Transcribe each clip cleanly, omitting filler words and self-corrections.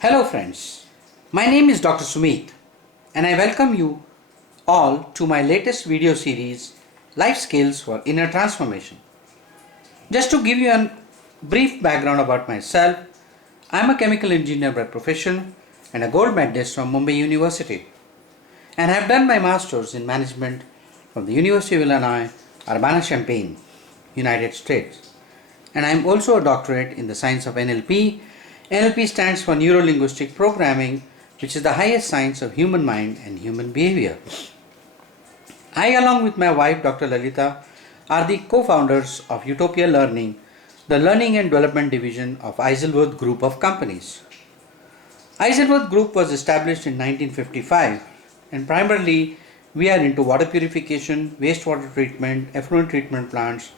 Hello friends, my name is Dr. SUMEET and I welcome you all to my latest video series Life Skills for Inner Transformation. Just to give you a brief background about myself, I am a chemical engineer by profession and a gold medalist from Mumbai University, and have done my masters in management from the University of Illinois, Urbana-Champaign, United States. And I am also a doctorate in the science of NLP. NLP stands for Neuro Linguistic Programming, which is the highest science of human mind and human behavior. I, along with my wife Dr. Lalita, are the co-founders of UtopiaLearnings, the learning and development division of Isleworth Group of companies. Isleworth Group was established in 1955, and primarily we are into water purification, wastewater treatment, effluent treatment plants,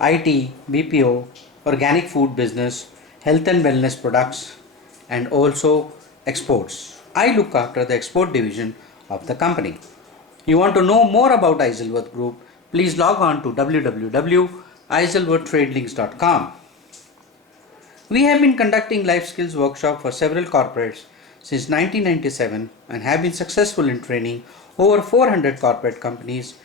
IT, BPO, organic food business, health and wellness products, and also exports. I look after the export division of the company. You want to know more about Isleworth Group, please log on to www.isleworthtradelinks.com. We have been conducting life skills workshop for several corporates since 1997 and have been successful in training over 400 corporate companies.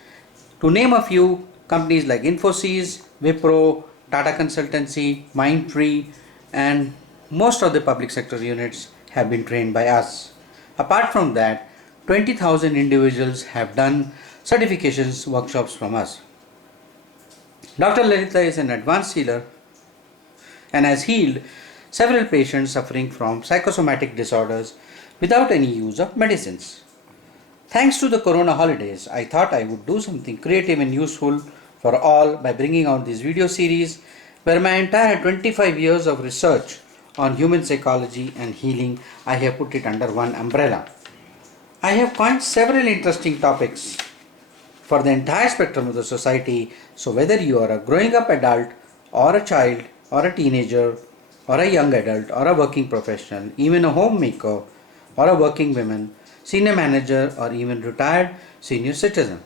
To name a few, companies like Infosys, Wipro, Tata Consultancy, Mindtree, and most of the public sector units have been trained by us. Apart from that, 20,000 individuals have done certifications workshops from us. Dr. Lalita is an advanced healer and has healed several patients suffering from psychosomatic disorders without any use of medicines. Thanks to the Corona holidays, I thought I would do something creative and useful for all by bringing out this video series where my entire 25 years of research on human psychology and healing, I have put it under one umbrella. I have coined several interesting topics for the entire spectrum of the society, so whether you are a growing up adult or a child or a teenager or a young adult or a working professional, even a homemaker or a working woman, senior manager or even retired senior citizen.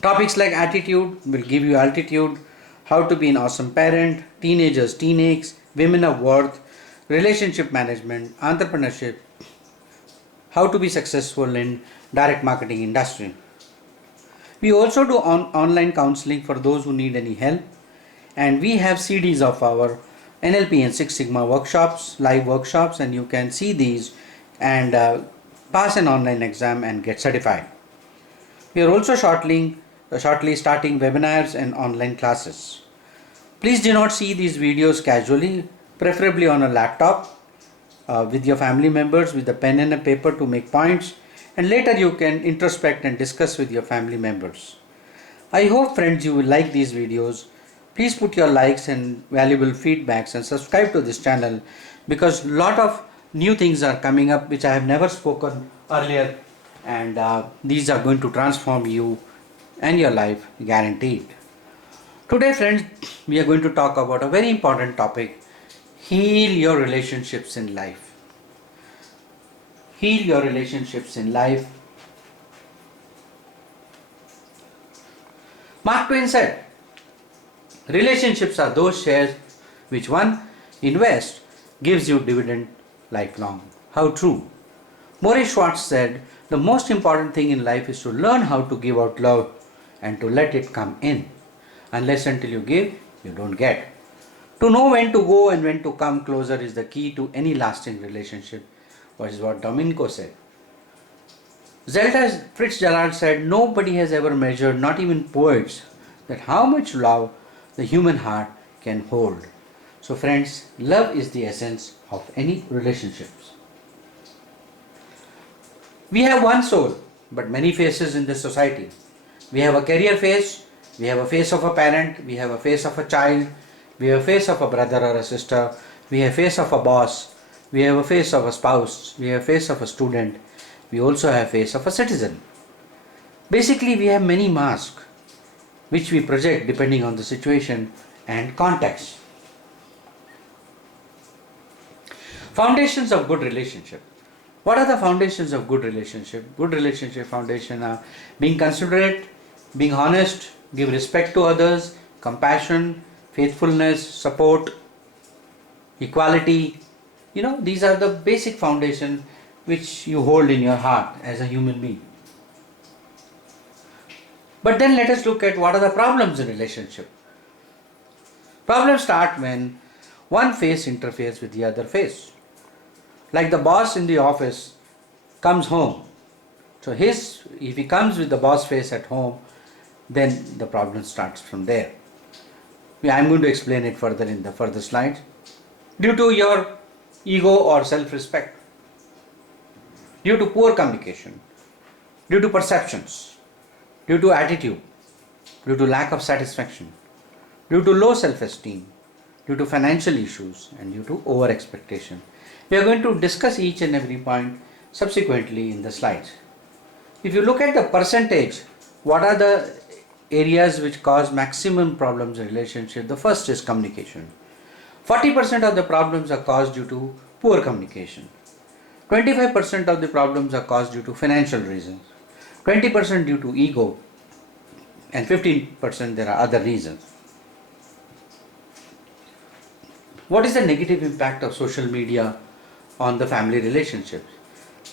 Topics like attitude will give you altitude, how to be an awesome parent, teenagers, teenages, women of worth, relationship management, entrepreneurship, how to be successful in direct marketing industry. We also do online counseling for those who need any help, and we have CDs of our NLP and Six Sigma workshops, live workshops, and you can see these and pass an online exam and get certified. We are also shortly starting webinars and online classes. Please do not see these videos casually, preferably on a laptop with your family members with a pen and a paper to make points, and later you can introspect and discuss with your family members. I hope friends you will like these videos. Please put your likes and valuable feedbacks and subscribe to this channel because a lot of new things are coming up which I have never spoken earlier, and these are going to transform you and your life guaranteed. Today friends, we are going to talk about a very important topic: heal your relationships in life. Heal your relationships in life. Mark Twain said, relationships are those shares which one invests gives you dividend lifelong. How true. Maurice Schwartz said, the most important thing in life is to learn how to give out love and to let it come in. Unless until you give, you don't get. To know when to go and when to come closer is the key to any lasting relationship, which is what Domenico said. Zelda Fitzgerald said, nobody has ever measured, not even poets, that how much love the human heart can hold. So friends, love is the essence of any relationships. We have one soul, but many faces in this society. We have a career face, we have a face of a parent, we have a face of a child, we have a face of a brother or a sister, we have a face of a boss, we have a face of a spouse, we have a face of a student, we also have a face of a citizen. Basically, we have many masks which we project depending on the situation and context. Foundations of good relationship. What are the foundations of good relationship? Good relationship foundation are being considerate, being honest, give respect to others, compassion, faithfulness, support, equality, These are the basic foundation which you hold in your heart as a human being. But then let us look at what are the problems in relationship. Problems start when one face interferes with the other face. Like the boss in the office comes home. So if he comes with the boss face at home, then the problem starts from there. I'm going to explain it further in the further slides. Due to your ego or self-respect, due to poor communication, due to perceptions, due to attitude, due to lack of satisfaction, due to low self-esteem, due to financial issues, and due to over-expectation. We are going to discuss each and every point subsequently in the slides. If you look at the percentage, what are the areas which cause maximum problems in relationship? The first is communication. 40% of the problems are caused due to poor communication. 25% of the problems are caused due to financial reasons. 20% due to ego. And 15% there are other reasons. What is the negative impact of social media on the family relationships?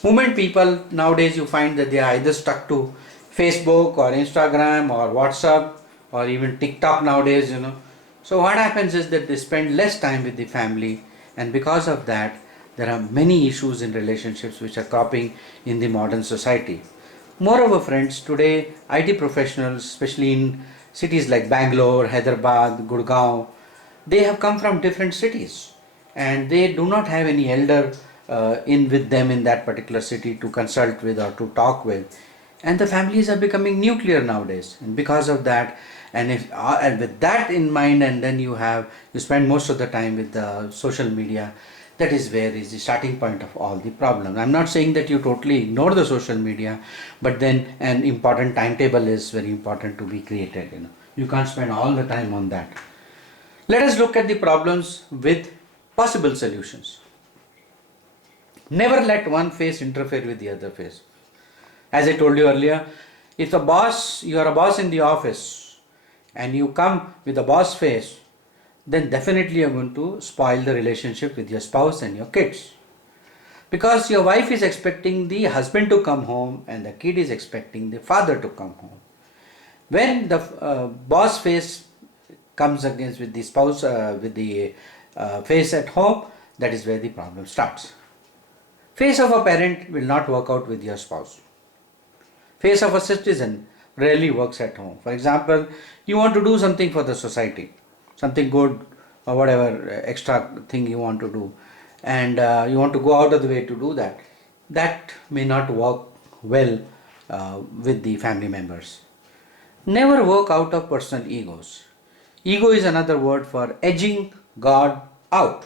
Moment people nowadays, you find that they are either stuck to Facebook or Instagram or WhatsApp or even TikTok nowadays, So what happens is that they spend less time with the family, and because of that, there are many issues in relationships which are cropping in the modern society. Moreover, friends, today IT professionals, especially in cities like Bangalore, Hyderabad, Gurgaon, they have come from different cities and they do not have any elder in with them in that particular city to consult with or to talk with, and the families are becoming nuclear nowadays. And because of that, and with that in mind, and then you spend most of the time with the social media, that is where is the starting point of all the problems. I'm not saying that you totally ignore the social media, but then an important timetable is very important to be created. You can't spend all the time on that. Let us look at the problems with possible solutions. Never let one face interfere with the other face. As I told you earlier, if you are a boss in the office and you come with a boss face, then definitely you are going to spoil the relationship with your spouse and your kids. Because your wife is expecting the husband to come home and the kid is expecting the father to come home. When the boss face comes against with the spouse, with the face at home, that is where the problem starts. Face of a parent will not work out with your spouse. Face of a citizen rarely works at home. For example, you want to do something for the society, something good or whatever extra thing you want to do, and you want to go out of the way to do that. That may not work well with the family members. Never work out of personal egos. Ego is another word for edging God out,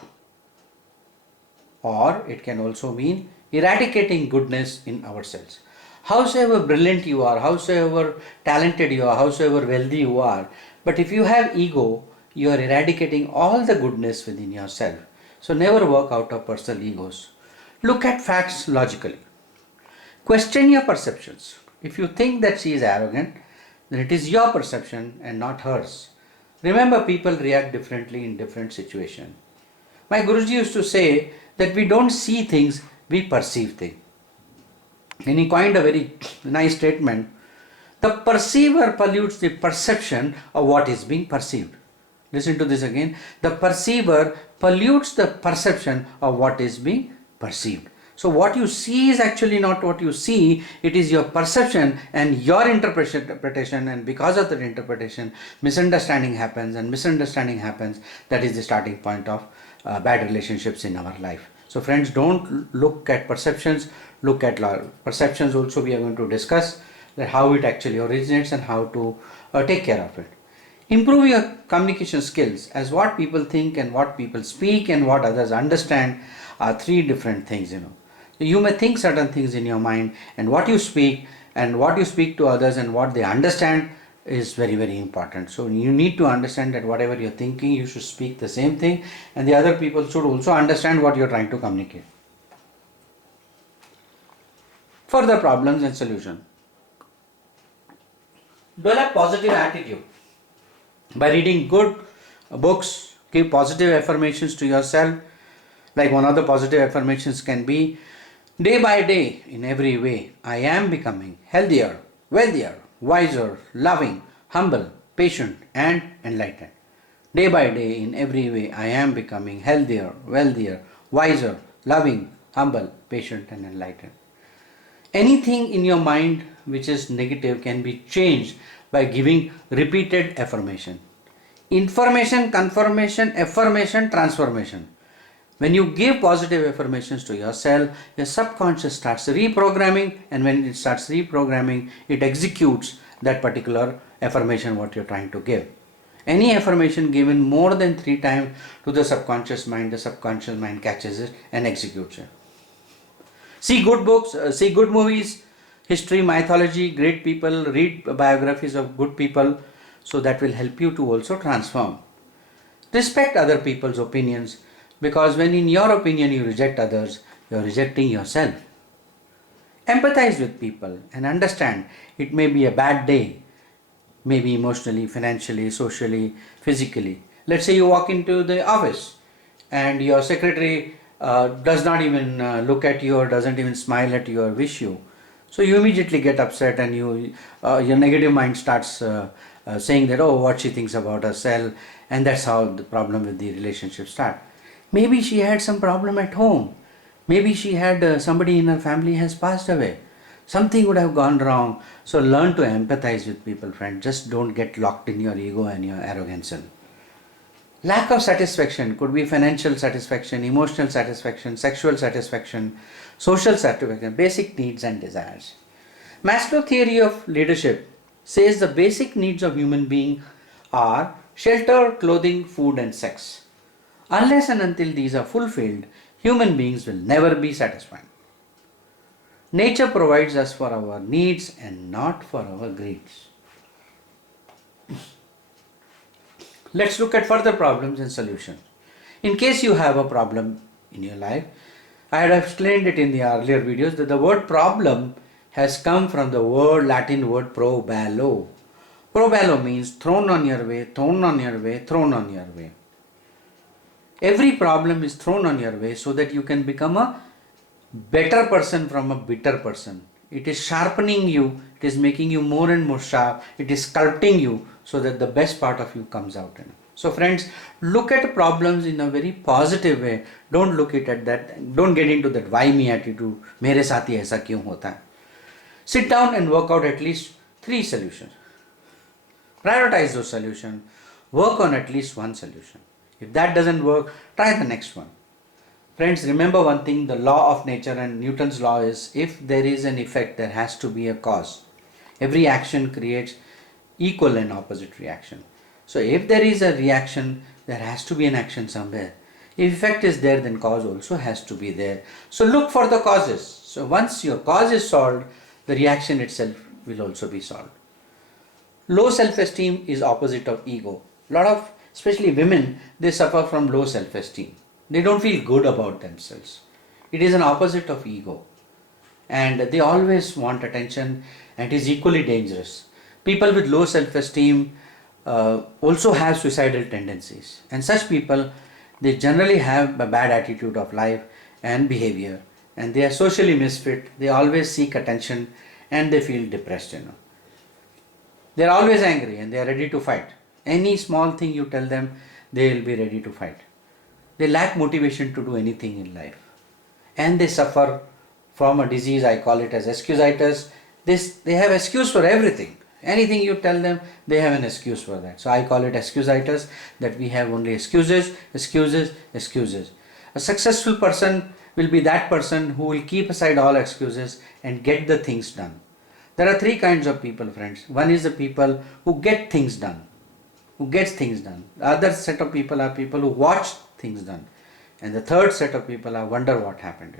or it can also mean eradicating goodness in ourselves. Howsoever brilliant you are, howsoever talented you are, howsoever wealthy you are, but if you have ego, you are eradicating all the goodness within yourself. So never work out of personal egos. Look at facts logically. Question your perceptions. If you think that she is arrogant, then it is your perception and not hers. Remember, people react differently in different situations. My Guruji used to say that we don't see things, we perceive things. And he coined a very nice statement. The perceiver pollutes the perception of what is being perceived. Listen to this again. The perceiver pollutes the perception of what is being perceived. So what you see is actually not what you see, it is your perception and your interpretation, and because of that interpretation, misunderstanding happens, and misunderstanding happens. That is the starting point of bad relationships in our life. So friends, don't look at perceptions, look at perceptions. Also we are going to discuss that how it actually originates and how to take care of it. Improve your communication skills, as what people think and what people speak and what others understand are three different things. You may think certain things in your mind, and what you speak to others and what they understand is very, very important. So you need to understand that whatever you're thinking, you should speak the same thing, and the other people should also understand what you're trying to communicate. Further problems and solution. Develop positive attitude by reading good books. Give positive affirmations to yourself. Like one of the positive affirmations can be, day by day, in every way, I am becoming healthier, wealthier, wiser, loving, humble, patient, and enlightened. Day by day, in every way, I am becoming healthier, wealthier, wiser, loving, humble, patient, and enlightened. Anything in your mind which is negative can be changed by giving repeated affirmation. Information, confirmation, affirmation, transformation. When you give positive affirmations to yourself, your subconscious starts reprogramming, and when it starts reprogramming, it executes that particular affirmation what you're trying to give. Any affirmation given more than 3 times to the subconscious mind catches it and executes it. See good books, see good movies, history, mythology, great people, read biographies of good people, so that will help you to also transform. Respect other people's opinions, because when in your opinion you reject others, you are rejecting yourself. Empathize with people and understand it may be a bad day, maybe emotionally, financially, socially, physically. Let's say you walk into the office and your secretary does not even look at you or doesn't even smile at you or wish you. So you immediately get upset, and your negative mind starts saying that, oh, what she thinks about herself, and that's how the problem with the relationship starts. Maybe she had some problem at home. Maybe she had somebody in her family has passed away. Something would have gone wrong. So learn to empathize with people, friend. Just don't get locked in your ego and your arrogance. Lack of satisfaction could be financial satisfaction, emotional satisfaction, sexual satisfaction, social satisfaction, basic needs and desires. Maslow theory of leadership says the basic needs of human being are shelter, clothing, food and sex. Unless and until these are fulfilled, human beings will never be satisfied. Nature provides us for our needs and not for our greeds. Let's look at further problems and solutions. In case you have a problem in your life, I had explained it in the earlier videos that the word problem has come from the Latin word probalo. Probalo means thrown on your way, thrown on your way, thrown on your way. Every problem is thrown on your way so that you can become a better person from a bitter person. It is sharpening you, it is making you more and more sharp, it is sculpting you so that the best part of you comes out. So friends, look at problems in a very positive way. Don't look at that, don't get into that why me attitude, mere saath hi aisa kyun hota hai. Sit down and work out at least 3 solutions. Prioritize those solutions, work on at least one solution. If that doesn't work, try the next one. Friends, remember one thing, the law of nature and Newton's law is, if there is an effect, there has to be a cause. Every action creates equal and opposite reaction. So if there is a reaction, there has to be an action somewhere. If effect is there, then cause also has to be there. So look for the causes. So once your cause is solved, the reaction itself will also be solved. Low self-esteem is opposite of ego. A lot of, especially women, they suffer from low self-esteem. They don't feel good about themselves. It is an opposite of ego. And they always want attention, and it is equally dangerous. People with low self-esteem also have suicidal tendencies. And such people, they generally have a bad attitude of life and behavior. And they are socially misfit. They always seek attention and they feel depressed. They are always angry and they are ready to fight. Any small thing you tell them, they will be ready to fight. They lack motivation to do anything in life. And they suffer from a disease, I call it as excusitis. They have excuse for everything. Anything you tell them, they have an excuse for that. So I call it excusitis, that we have only excuses, excuses, excuses. A successful person will be that person who will keep aside all excuses and get the things done. There are 3 kinds of people, friends. One is the people who get things done, who gets things done. The other set of people are people who watch things done. And the third set of people are wonder what happened.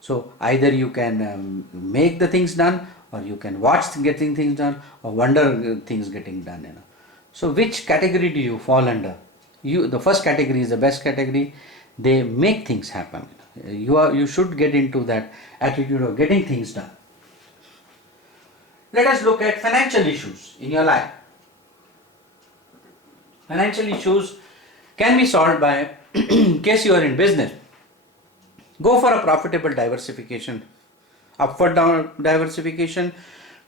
So either you can make the things done, or you can watch getting things done, or wonder things getting done. So which category do you fall under? The first category is the best category. They make things happen. You should get into that attitude of getting things done. Let us look at financial issues in your life. Financial issues can be solved by, in case you are in business, Go for a profitable diversification, upward down diversification,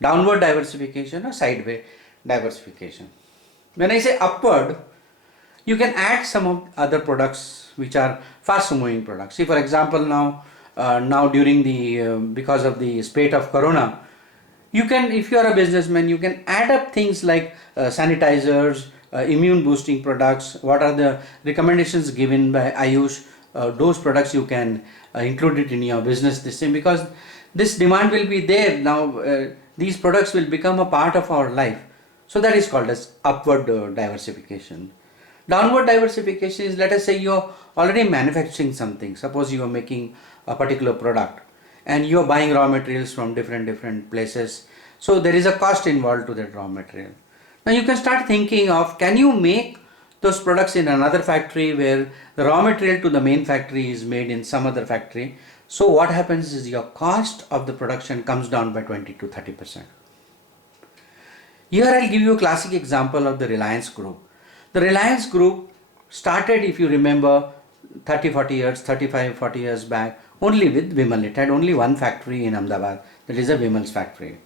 downward diversification, or sideways diversification. When I say upward, you can add some of other products which are fast moving products. See, for example, now during the because of the spate of corona, you can, if you are a businessman, you can add up things like sanitizers, immune boosting products. What are the recommendations given by Ayush? Those products you can include it in your business this thing, because this demand will be there now. These products will become a part of our life. So that is called as upward diversification. Downward diversification is, let us say you're already manufacturing something. Suppose you are making a particular product and you're buying raw materials from different places. So there is a cost involved to that raw material. Now you can start thinking of, can you make those products in another factory where the raw material to the main factory is made in some other factory. So what happens is your cost of the production comes down by 20 to 30%. Here I'll give you a classic example of the Reliance Group. The Reliance Group started, if you remember, 35-40 years back, only with Vimal. It had only one factory in Ahmedabad, that is a Vimal's factory.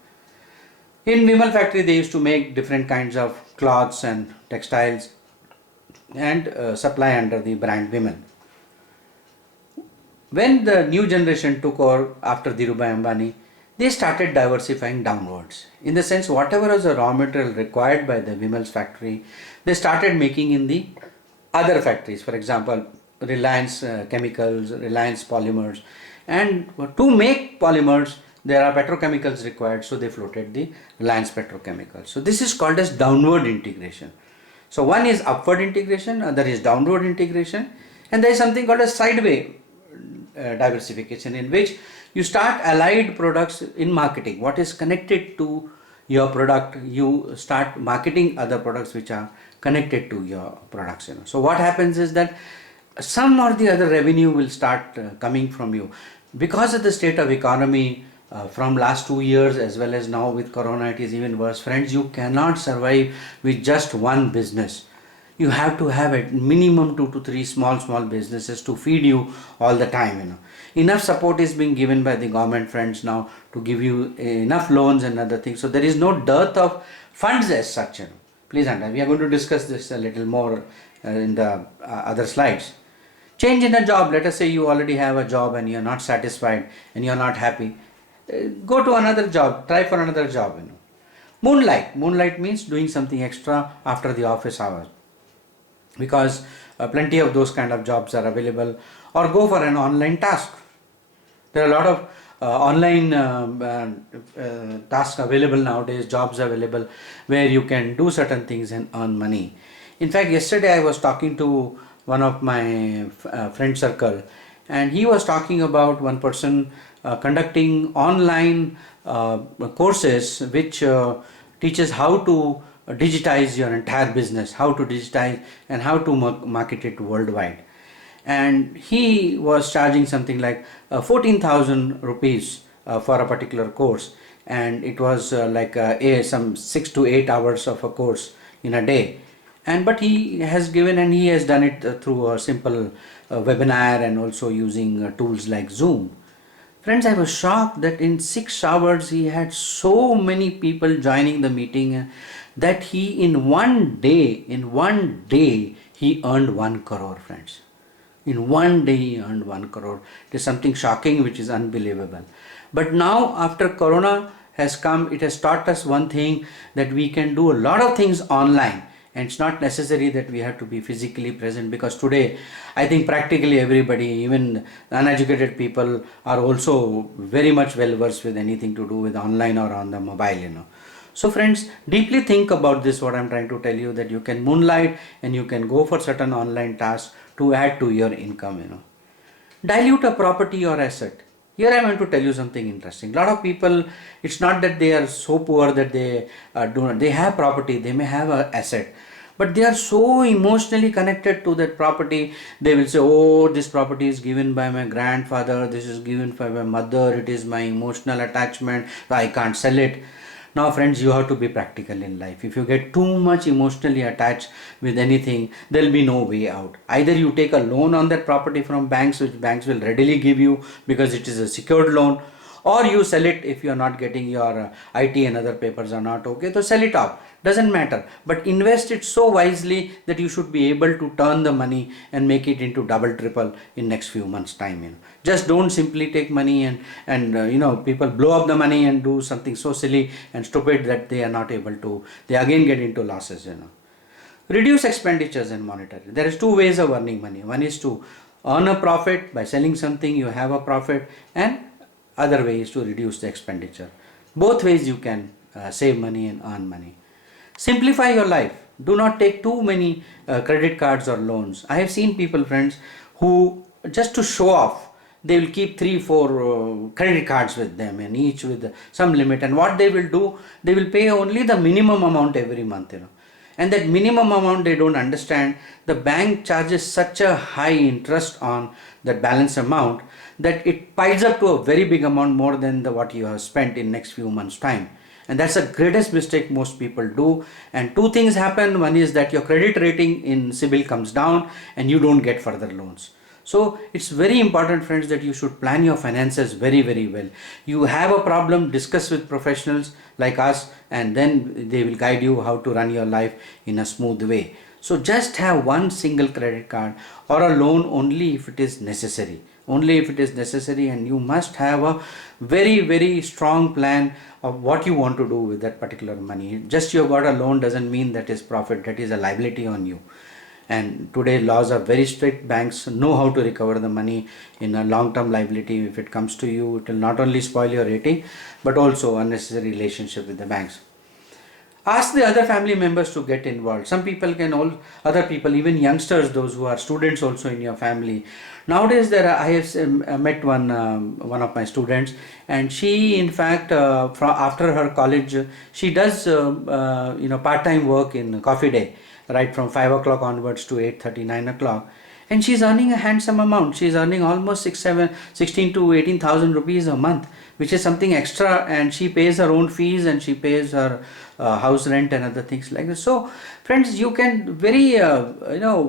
In Vimal factory, they used to make different kinds of cloths and textiles and supply under the brand Vimal. When the new generation took over after Dhirubhai Ambani, they started diversifying downwards. In the sense, whatever was the raw material required by the Vimal's factory, they started making in the other factories. For example, Reliance Chemicals, Reliance Polymers. And to make polymers, there are petrochemicals required, so they floated the Reliance Petrochemicals. So this is called as downward integration. So one is upward integration, other is downward integration, and there is something called as sideways diversification, in which you start allied products in marketing. What is connected to your product, you start marketing other products which are connected to your products. So what happens is that some or the other revenue will start coming from you. Because of the state of economy from last 2 years, as well as now with corona, it is even worse. Friends, you cannot survive with just one business. You have to have at minimum 2 to 3 small businesses to feed you all the time. Enough support is being given by the government, friends, now to give you enough loans and other things. So there is no dearth of funds as such. Please understand. We are going to discuss this a little more in the other slides. Change in a job. Let us say you already have a job and you are not satisfied and you are not happy. Go to another job. Try for another job. Moonlight. Moonlight means doing something extra after the office hours, because plenty of those kind of jobs are available. Or go for an online task. There are a lot of online tasks available nowadays, jobs available where you can do certain things and earn money. In fact, yesterday I was talking to one of my friend circle, and he was talking about one person conducting online courses which teaches how to digitize your entire business, how to digitize and how to market it worldwide. And he was charging something like 14,000 rupees for a particular course, and it was some 6 to 8 hours of a course in a day. But he has given, and he has done it through a simple webinar and also using tools like Zoom. Friends, I was shocked that in 6 hours he had so many people joining the meeting that he in one day he earned 1 crore, friends. In one day he earned 1 crore. It is something shocking, which is unbelievable. But now after Corona has come, it has taught us one thing, that we can do a lot of things online. And it's not necessary that we have to be physically present, because today I think practically everybody, even uneducated people, are also very much well versed with anything to do with online or on the mobile. So friends, deeply think about this, what I'm trying to tell you, that you can moonlight and you can go for certain online tasks to add to your income. Dilute a property or asset. Here I want to tell you something interesting. A lot of people, it's not that they are so poor that they they have property, they may have an asset, but they are so emotionally connected to that property. They will say, oh, this property is given by my grandfather, this is given by my mother, it is my emotional attachment, so I can't sell it. Now friends, you have to be practical in life. If you get too much emotionally attached with anything, there will be no way out. Either you take a loan on that property from banks, which banks will readily give you because it is a secured loan, or you sell it if you are not getting your IT and other papers are not okay, so sell it off, doesn't matter, but invest it so wisely that you should be able to turn the money and make it into double triple in next few months time. Just don't simply take money and people blow up the money and do something so silly and stupid that they are not able to, they again get into losses. Reduce expenditures and monitor. There is two ways of earning money. One is to earn a profit by selling something, you have a profit, and other way is to reduce the expenditure. Both ways you can save money and earn money. Simplify your life. Do not take too many credit cards or loans. I have seen people, friends, who just to show off, they will keep 3-4 credit cards with them, and each with some limit, and what they will do, they will pay only the minimum amount every month. And that minimum amount, they don't understand, the bank charges such a high interest on that balance amount that it piles up to a very big amount, more than what you have spent in next few months time. And that's the greatest mistake most people do. And two things happen. One is that your credit rating in CIBIL comes down and you don't get further loans. So it's very important, friends, that you should plan your finances very, very well. You have a problem, discuss with professionals like us, and then they will guide you how to run your life in a smooth way. So just have one single credit card or a loan only if it is necessary. Only if it is necessary, and you must have a very, very strong plan of what you want to do with that particular money. Just you got a loan doesn't mean that is profit, that is a liability on you. And today laws are very strict. Banks know how to recover the money in a long-term liability. If it comes to you, it will not only spoil your rating but also unnecessary relationship with the banks. Ask the other family members to get involved. Some people other people, even youngsters, those who are students also in your family. Nowadays, I have met one of my students, and she, in fact, after her college, she does part-time work in coffee day, right from 5 o'clock onwards to 8:30, 9 o'clock. And she's earning a handsome amount. She's earning almost 16 to 18,000 rupees a month, which is something extra, and she pays her own fees and she pays her house rent and other things like this. So friends, you can very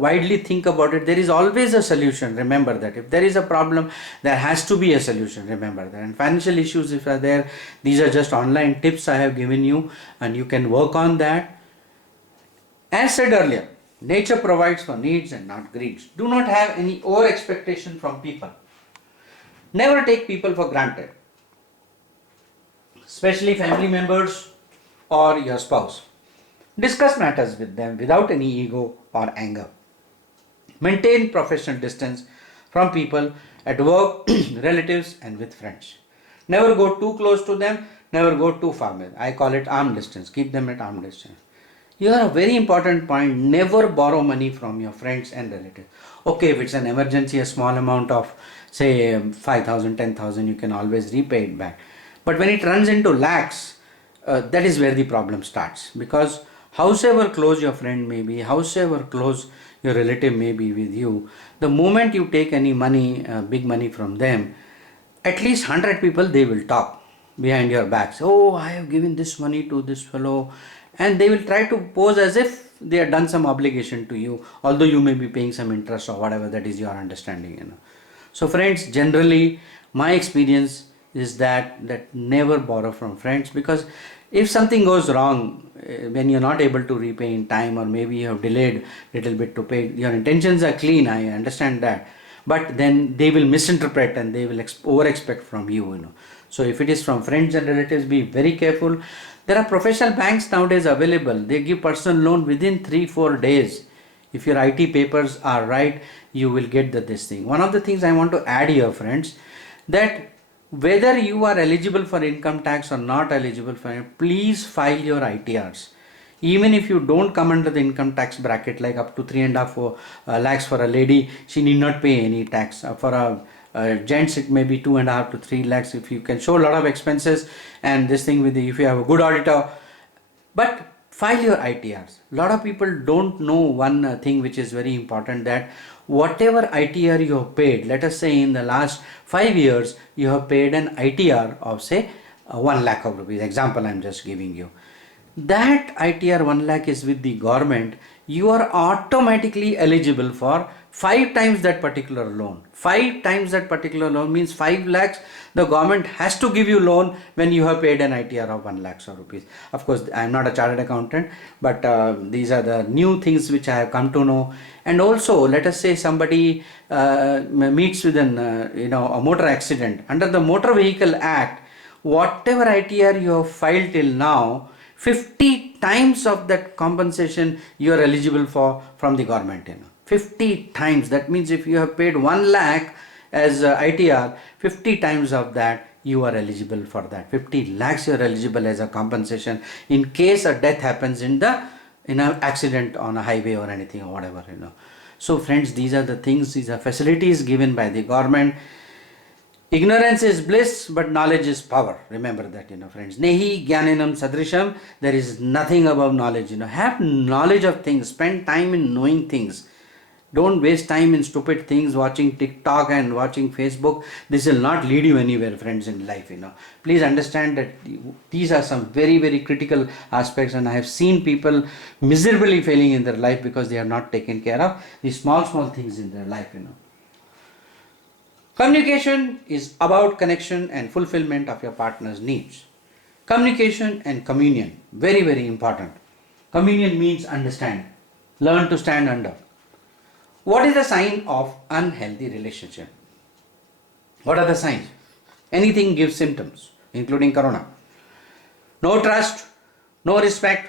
widely think about it. There is always a solution. Remember that if there is a problem, there has to be a solution. Remember that. And financial issues, if are there, these are just online tips I have given you, and you can work on that. As said earlier, nature provides for needs and not greeds. Do not have any over expectation from people. Never take people for granted, especially family members or your spouse. Discuss matters with them without any ego or anger. Maintain professional distance from people at work, relatives, and with friends. Never go too close to them, never go too far. I call it arm distance. Keep them at arm distance. Here a very important point, never borrow money from your friends and relatives. Okay, if it's an emergency, a small amount of say 5,000, 10,000, you can always repay it back. But when it runs into lakhs, that is where the problem starts. Because howsoever close your friend may be, howsoever close your relative may be with you, the moment you take any money, big money from them, at least 100 people, they will talk behind your backs. Oh, I have given this money to this fellow. And they will try to pose as if they have done some obligation to you, although you may be paying some interest or whatever, that is your understanding. So friends, generally my experience is that never borrow from friends, because if something goes wrong, when you're not able to repay in time, or maybe you have delayed little bit to pay, your intentions are clean, I understand that, but then they will misinterpret and they will over expect from you. So if it is from friends and relatives, be very careful. There are professional banks nowadays available. They give personal loan within 3-4 days. If your IT papers are right, you will get this thing. One of the things I want to add here, friends, that whether you are eligible for income tax or not eligible for it, please file your ITRs. Even if you don't come under the income tax bracket, like up to 3.5 lakhs for a lady, she need not pay any tax. For a gents, it may be 2.5 to 3 lakhs if you can show a lot of expenses, and this thing with if you have a good auditor. But file your ITRs. A lot of people don't know one thing which is very important, that whatever ITR you have paid, let us say in the last 5 years you have paid an ITR of say 1 lakh of rupees, example I am just giving you, that ITR 1 lakh is with the government, you are automatically eligible for 5 times that particular loan. 5 times that particular loan means 5 lakhs the government has to give you loan when you have paid an ITR of 1 lakh of rupees. Of course, I am not a chartered accountant, but these are the new things which I have come to know. And also, let us say somebody meets with an a motor accident. Under the Motor Vehicle Act, whatever ITR you have filed till now, 50 times of that compensation you are eligible for from the government. 50 times. That means if you have paid 1 lakh as ITR, 50 times of that you are eligible for that. 50 lakhs you are eligible as a compensation in case a death happens in an accident on a highway or anything or whatever. So friends, these are the things, these are facilities given by the government. Ignorance is bliss, but knowledge is power. Remember that, friends. Nehi jnaninam sadrisham. There is nothing above knowledge. Have knowledge of things. Spend time in knowing things. Don't waste time in stupid things, watching TikTok and watching Facebook. This will not lead you anywhere, friends, in life. Please understand that these are some very, very critical aspects, and I have seen people miserably failing in their life because they have not taken care of these small things in their life. Communication is about connection and fulfillment of your partner's needs. Communication and communion, very, very important. Communion means understand, learn to stand under. What is the sign of unhealthy relationship? What are the signs? Anything gives symptoms, including corona. No trust, no respect,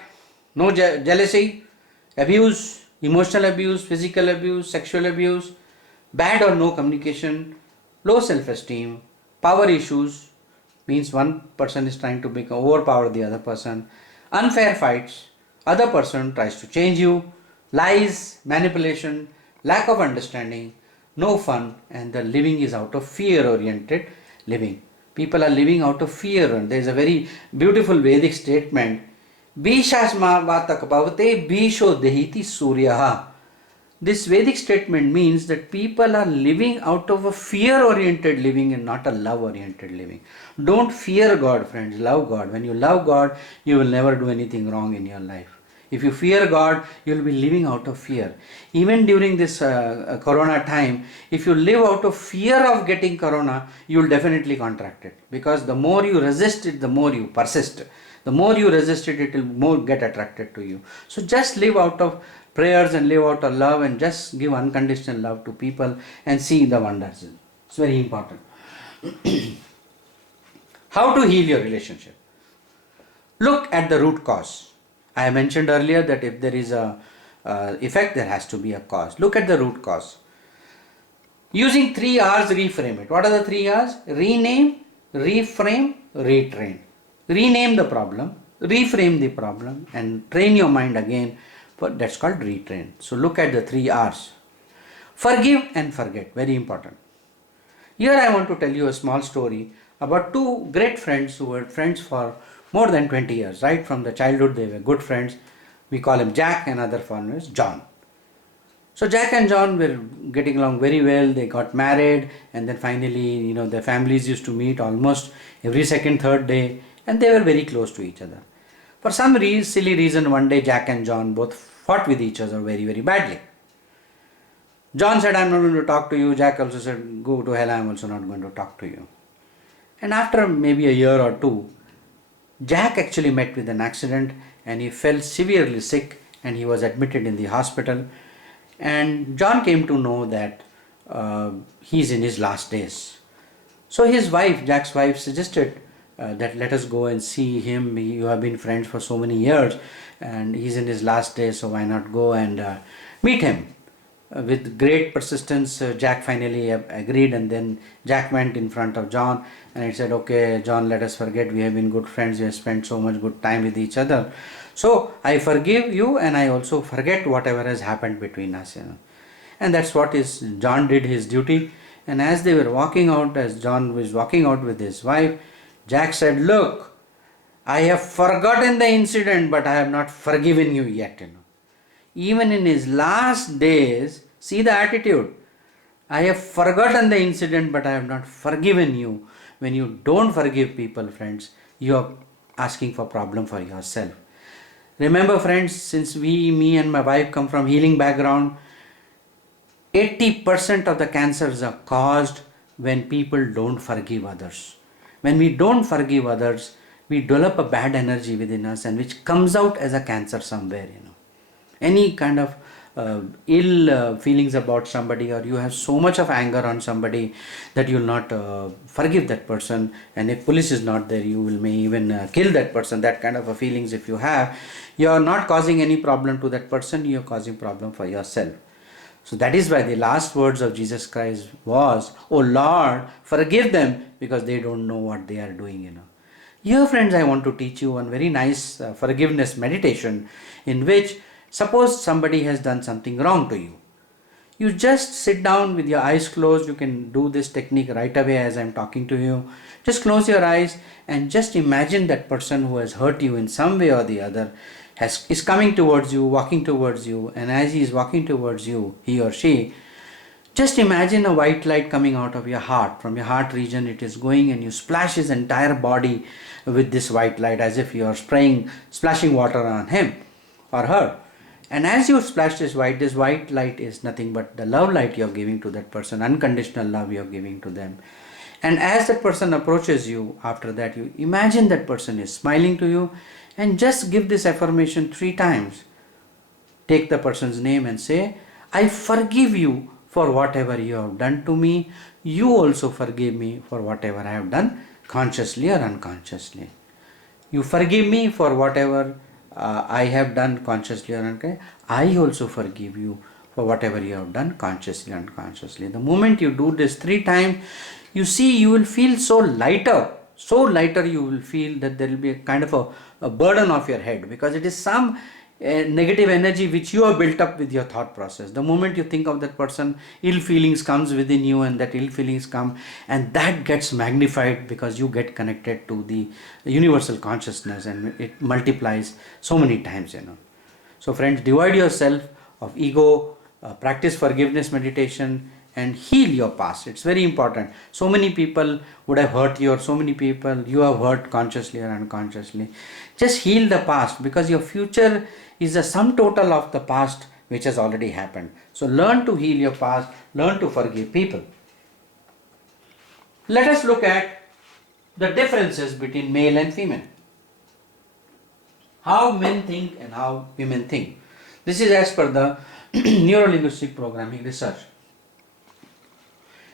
no jealousy, abuse, emotional abuse, physical abuse, sexual abuse, bad or no communication, low self-esteem, power issues, means one person is trying to overpower the other person, unfair fights, other person tries to change you, lies, manipulation, lack of understanding, no fun, and the living is out of fear-oriented living. People are living out of fear, and there is a very beautiful Vedic statement, Bishasma vatak bhavate bisho dehiti suryaha. This Vedic statement means that people are living out of a fear-oriented living and not a love-oriented living. Don't fear God, friends. Love God. When you love God, you will never do anything wrong in your life. If you fear God, you will be living out of fear. Even during this corona time, if you live out of fear of getting corona, you will definitely contract it. Because the more you resist it, the more you persist. The more you resist it, it will more get attracted to you. So just live out of prayers and live out of love and just give unconditional love to people and see the wonders. It's very important. How to heal your relationship? Look at the root cause. I mentioned earlier that if there is a effect, there has to be a cause. Look at the root cause. Using 3 R's, reframe it. What are the 3 R's? Rename, reframe, retrain. Rename the problem, reframe the problem, and train your mind again. That's called retrain. So look at the 3 R's. Forgive and forget. Very important. Here I want to tell you a small story about 2 great friends who were friends for more than 20 years. Right from the childhood they were good friends. We call him Jack, and other one is John. So Jack and John were getting along very well. They got married, and then finally, their families used to meet almost every second, third day, and they were very close to each other. For some silly reason, one day Jack and John both fought with each other very, very badly. John said, I'm not going to talk to you. Jack also said, go to hell, I'm also not going to talk to you. And after maybe a year or 2, Jack actually met with an accident and he fell severely sick and he was admitted in the hospital. And John came to know that he's in his last days. So his wife, Jack's wife, suggested that let us go and see him. You have been friends for so many years and he's in his last days, so why not go and meet him? With great persistence, Jack finally agreed, and then Jack went in front of John and he said, okay, John, let us forget, we have been good friends, we have spent so much good time with each other. So I forgive you and I also forget whatever has happened between us. And that's what John did his duty. And as they were walking out, as John was walking out with his wife, Jack said, look, I have forgotten the incident, but I have not forgiven you yet. Even in his last days, see the attitude. I have forgotten the incident, but I have not forgiven you. When you don't forgive people, friends, you are asking for problem for yourself. Remember friends, since me and my wife come from healing background, 80% of the cancers are caused when people don't forgive others. When we don't forgive others, we develop a bad energy within us, and which comes out as a cancer somewhere, any kind of ill feelings about somebody, or you have so much of anger on somebody that you will not forgive that person, and if police is not there, you will may even kill that person. That kind of a feelings if you have, you are not causing any problem to that person, you are causing problem for yourself. So that is why the last words of Jesus Christ was, "Oh Lord, forgive them because they don't know what they are doing." Here friends, I want to teach you one very nice forgiveness meditation, in which suppose somebody has done something wrong to you. You just sit down with your eyes closed. You can do this technique right away as I am talking to you. Just close your eyes and just imagine that person who has hurt you in some way or the other is coming towards you, walking towards you, and as he is walking towards you, he or she, just imagine a white light coming out of your heart. From your heart region it is going, and you splash his entire body with this white light as if you are splashing water on him or her. And as you splash this white light is nothing but the love light you are giving to that person, unconditional love you are giving to them. And as that person approaches you, after that you imagine that person is smiling to you, and just give this affirmation 3 times. Take the person's name and say, "I forgive you for whatever you have done to me. You also forgive me for whatever I have done, consciously or unconsciously. You forgive me for whatever I have done consciously or unconsciously. I also forgive you for whatever you have done consciously or unconsciously." The moment you do this 3 times, you see you will feel so lighter you will feel that there will be a kind of a burden off your head, because it is some negative energy which you have built up with your thought process. The moment you think of that person, ill feelings comes within you, and that ill feelings come, and that gets magnified because you get connected to the universal consciousness, and it multiplies so many times. So friends, divide yourself of ego, practice forgiveness meditation, and heal your past. It's very important. So many people would have hurt you, or so many people you have hurt consciously or unconsciously. Just heal the past, because your future is the sum total of the past which has already happened. So learn to heal your past, learn to forgive people. Let us look at the differences between male and female. How men think and how women think. This is as per the neuro-linguistic programming research.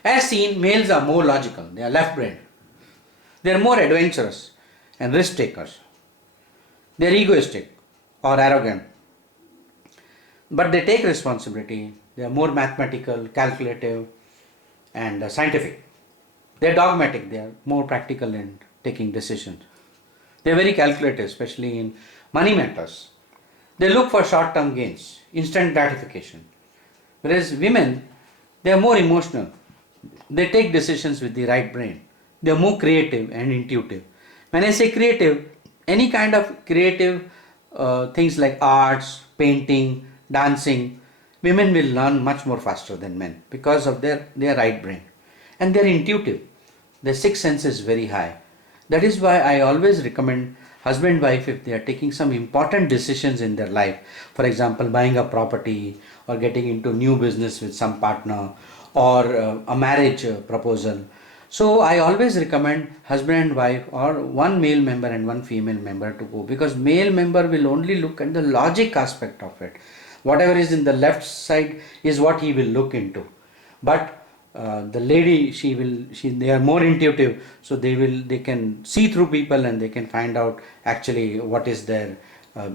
As seen, males are more logical, they are left-brained. They are more adventurous and risk-takers. They are egoistic or arrogant. But they take responsibility. They are more mathematical, calculative, and scientific. They are dogmatic, they are more practical in taking decisions. They are very calculative, especially in money matters. They look for short-term gains, instant gratification. Whereas women, they are more emotional. They take decisions with the right brain. They are more creative and intuitive. When I say creative, any kind of creative things like arts, painting, dancing, women will learn much more faster than men because of their right brain. And they are intuitive. Their sixth sense is very high. That is why I always recommend husband wife, if they are taking some important decisions in their life, for example buying a property or getting into new business with some partner, or a marriage proposal. So I always recommend husband and wife, or one male member and one female member to go, because male member will only look at the logic aspect of it. Whatever is in the left side is what he will look into. But the lady, they are more intuitive, so they can see through people, and they can find out actually what is their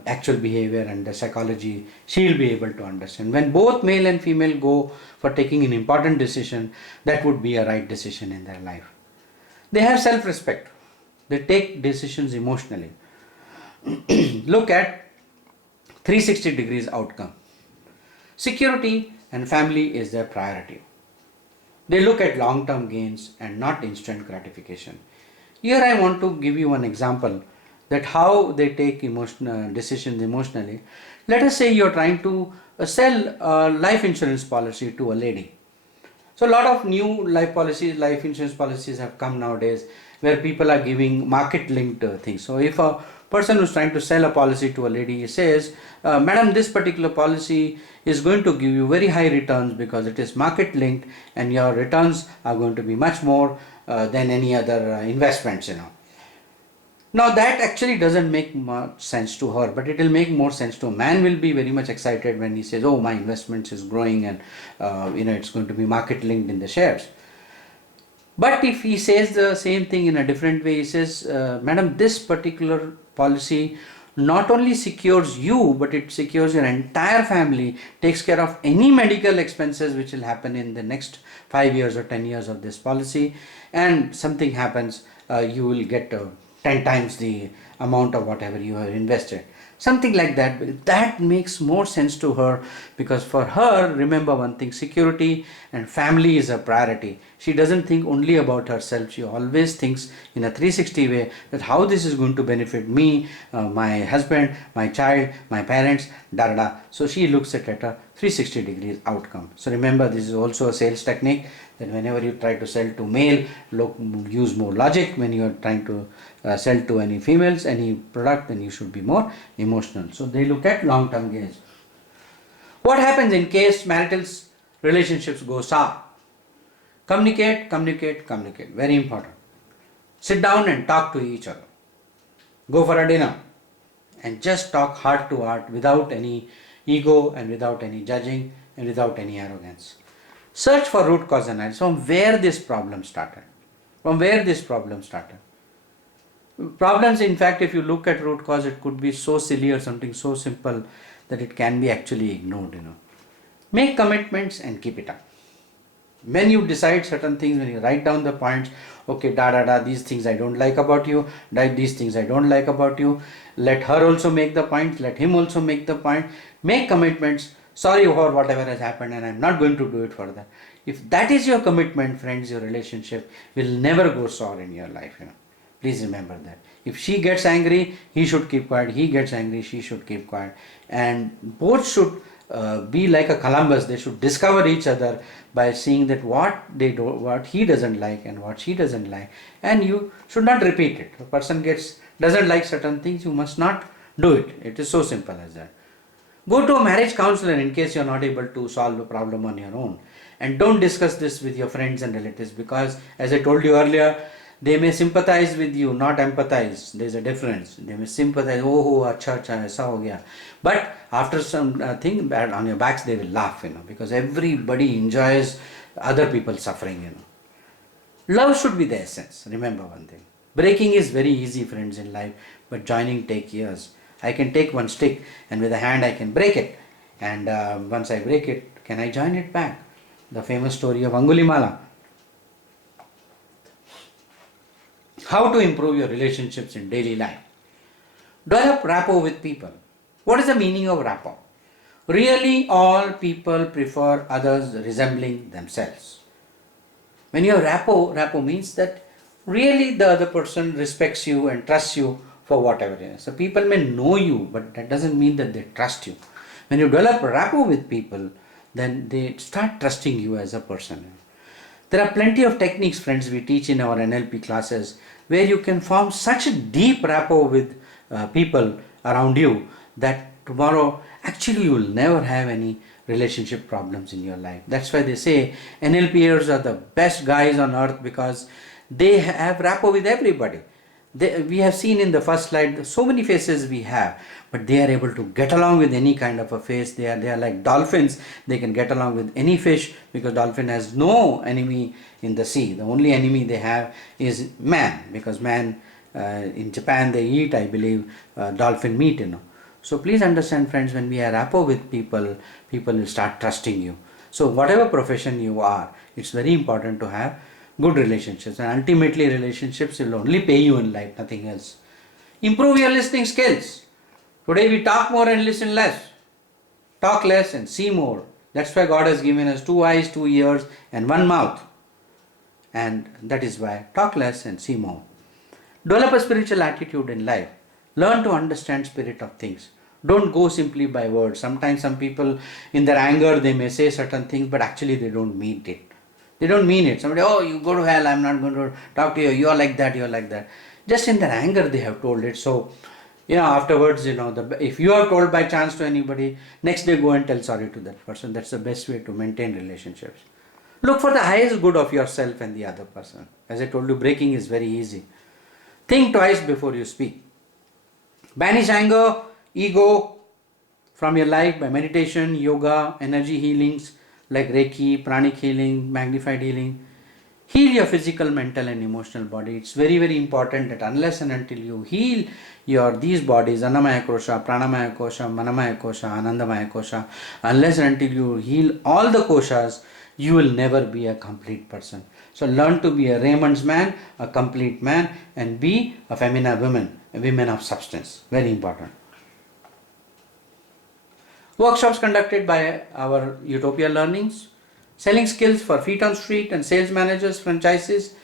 actual behavior and the psychology. She will be able to understand. When both male and female go for taking an important decision, that would be a right decision in their life. They have self-respect. They take decisions emotionally. Look at 360 degrees outcome. Security and family is their priority. They look at long-term gains and not instant gratification. Here I want to give you one example that how they take decisions emotionally. Let us say you are trying to sell a life insurance policy to a lady. So a lot of new life policies, life insurance policies have come nowadays, where people are giving market linked things. So if a person who's trying to sell a policy to a lady says, madam, this particular policy is going to give you very high returns because it is market linked, and your returns are going to be much more than any other investments, Now that actually doesn't make much sense to her, but it will make more sense to a man. Will be very much excited when he says, oh, my investments is growing, and it's going to be market linked in the shares. But if he says the same thing in a different way, he says, madam, this particular policy not only secures you, but it secures your entire family, takes care of any medical expenses which will happen in the next 5 years or 10 years of this policy, and something happens, you will get 10 times the amount of whatever you have invested. Something like that. That makes more sense to her, because for her, remember one thing, security and family is a priority. She doesn't think only about herself. She always thinks in a 360 way that how this is going to benefit me, my husband, my child, my parents, da da da. So she looks at a 360 degrees outcome. So remember, this is also a sales technique, that whenever you try to sell to male, use more logic. When you are trying to sell to any females, any product, then you should be more emotional. So they look at long-term gains. What happens in case marital relationships go sour? Communicate, communicate, communicate. Very important. Sit down and talk to each other. Go for a dinner and just talk heart to heart, without any ego and without any judging and without any arrogance. Search for root cause analysis, from where this problem started. From where this problem started. Problems, in fact, if you look at root cause, it could be so silly or something so simple that it can be actually ignored, Make commitments and keep it up. When you decide certain things, when you write down the points, okay, da da da, these things I don't like about you, these things I don't like about you, let her also make the point, let him also make the point, make commitments, sorry for whatever has happened and I'm not going to do it further. If that is your commitment, friends, your relationship will never go sour in your life, Please remember that. If she gets angry, he should keep quiet. He gets angry, she should keep quiet. And both should be like a Columbus. They should discover each other by seeing that what he doesn't like and what she doesn't like. And you should not repeat it. A person doesn't like certain things, you must not do it. It is so simple as that. Go to a marriage counselor in case you are not able to solve the problem on your own. And don't discuss this with your friends and relatives, because as I told you earlier, they may sympathize with you, not empathize. There is a difference. They may sympathize, oh, acha, aisa ho gaya. But after some thing bad on your backs, they will laugh, because everybody enjoys other people suffering, Love should be the essence. Remember one thing. Breaking is very easy, friends, in life, but joining takes years. I can take one stick and with a hand I can break it. And once I break it, can I join it back? The famous story of Angulimala. How to improve your relationships in daily life. Develop rapport with people. What is the meaning of rapport? Really, all people prefer others resembling themselves. When you have rapport means that really the other person respects you and trusts you for whatever it is. So people may know you, but that doesn't mean that they trust you. When you develop rapport with people, then they start trusting you as a person. There are plenty of techniques, friends, we teach in our NLP classes, where you can form such a deep rapport with people around you that tomorrow actually you will never have any relationship problems in your life. That's why they say NLPers are the best guys on earth, because they have rapport with everybody. We have seen in the first slide so many faces we have, but they are able to get along with any kind of a face. They are like dolphins. They can get along with any fish, because dolphin has no enemy in the sea. The only enemy they have is man, because man in Japan they eat, I believe, dolphin meat, So please understand, friends, when we have rapport with people, people will start trusting you. So whatever profession you are, it's very important to have good relationships, and ultimately relationships will only pay you in life, nothing else. Improve your listening skills. Today we talk more and listen less. Talk less and see more. That's why God has given us 2 eyes, 2 ears and 1 mouth. And that is why talk less and see more. Develop a spiritual attitude in life. Learn to understand spirit of things. Don't go simply by words. Sometimes some people in their anger they may say certain things, but actually they don't mean it. They don't mean it. Somebody, oh, you go to hell, I'm not going to talk to you, you're like that, you're like that. Just in their anger they have told it. So, afterwards, if you are told by chance to anybody, next day go and tell sorry to that person. That's the best way to maintain relationships. Look for the highest good of yourself and the other person. As I told you, breaking is very easy. Think twice before you speak. Banish anger, ego from your life by meditation, yoga, energy healings like Reiki, pranic healing, magnified healing. Heal your physical, mental and emotional body. It's very, very important that unless and until you heal these bodies, Annamaya Kosha, Pranamaya Kosha, Manamaya Kosha, Anandamaya Kosha, unless and until you heal all the koshas, you will never be a complete person. So learn to be a Raymond's man, a complete man, and be a femina woman, a woman of substance. Very important. Workshops conducted by our Utopia Learnings. Selling skills for feet on street and sales managers, franchises,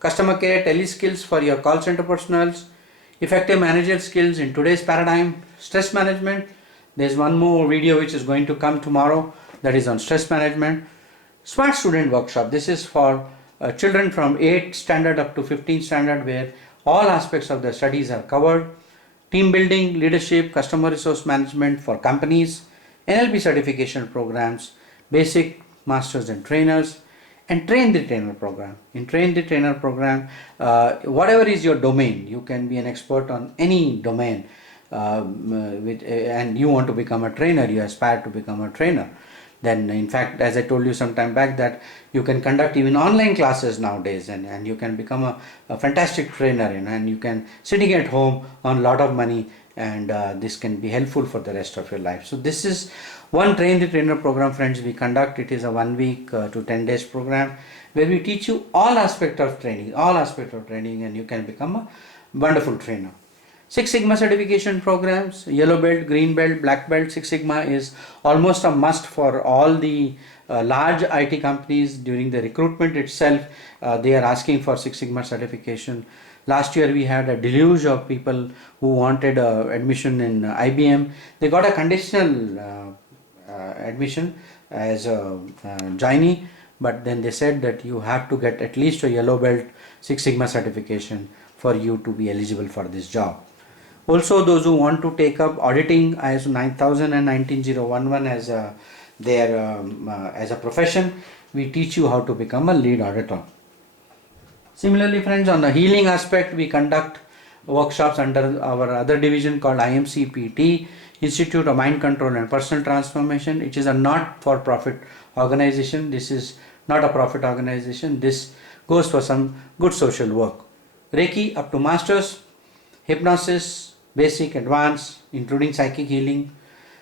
customer care, tele skills for your call center personals, effective managerial skills in today's paradigm, stress management. There's one more video which is going to come tomorrow that is on stress management. Smart student workshop. This is for children from 8th standard up to 15th standard, where all aspects of the studies are covered. Team building, leadership, customer resource management for companies, NLP certification programs, basic, masters and trainers, and train the trainer program. In train the trainer program, whatever is your domain, you can be an expert on any domain, and you want to become a trainer, you aspire to become a trainer. Then in fact, as I told you some time back, that you can conduct even online classes nowadays, and you can become a fantastic trainer, and you can sitting at home on a lot of money, and this can be helpful for the rest of your life. So this is one train the trainer program, friends, we conduct. It is a 1 week to 10 days program where we teach you all aspects of training, and you can become a wonderful trainer. Six Sigma certification programs, yellow belt, green belt, black belt. Six Sigma is almost a must for all the large IT companies. During the recruitment itself, they are asking for Six Sigma certification. Last year we had a deluge of people who wanted admission in IBM. They got a conditional admission as a joinee, but then they said that you have to get at least a yellow belt Six Sigma certification for you to be eligible for this job. Also, those who want to take up auditing, ISO 9000 and 19011 as a profession, we teach you how to become a lead auditor. Similarly, friends, on the healing aspect, we conduct workshops under our other division called IMCPT, Institute of Mind Control and Personal Transformation. It is a not-for-profit organization. This is not a profit organization. This goes for some good social work. Reiki up to masters, hypnosis, basic, advanced, including psychic healing,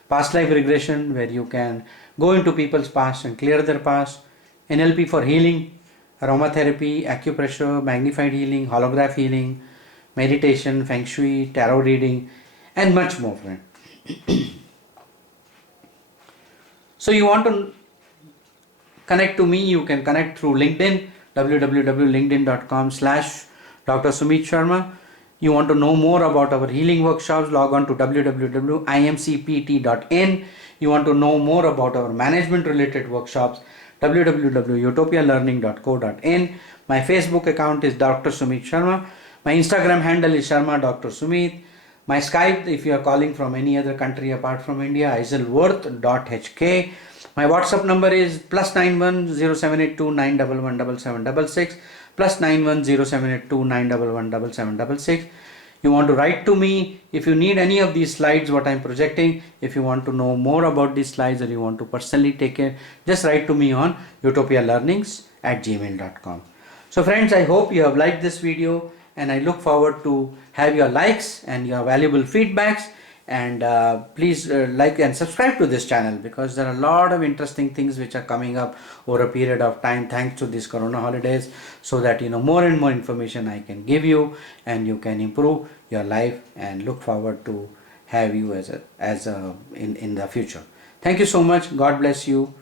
past life regression, where you can go into people's past and clear their past, NLP for healing, aromatherapy, acupressure, magnified healing, holograph healing, meditation, feng shui, tarot reading, and much more, friend. So you want to connect to me, you can connect through LinkedIn, www.linkedin.com/Dr. SUMEET Sharma. You want to know more about our healing workshops, log on to www.imcpt.in. You want to know more about our management related workshops, www.utopialearning.co.in. My Facebook account is Dr. SUMEET Sharma. My Instagram handle is Sharma Dr. SUMEET. My Skype, if you are calling from any other country apart from India, iselworth.hk. My WhatsApp number is +91 0782 911 7766, +91 0782 911 7766. You want to write to me if you need any of these slides what I am projecting. If you want to know more about these slides or you want to personally take it, just write to me on utopialearnings@gmail.com. So friends, I hope you have liked this video, and I look forward to have your likes and your valuable feedbacks. And please like and subscribe to this channel, because there are a lot of interesting things which are coming up over a period of time thanks to these corona holidays, so that more and more information I can give you and you can improve your life, and look forward to have you in the future. Thank you so much. God bless you.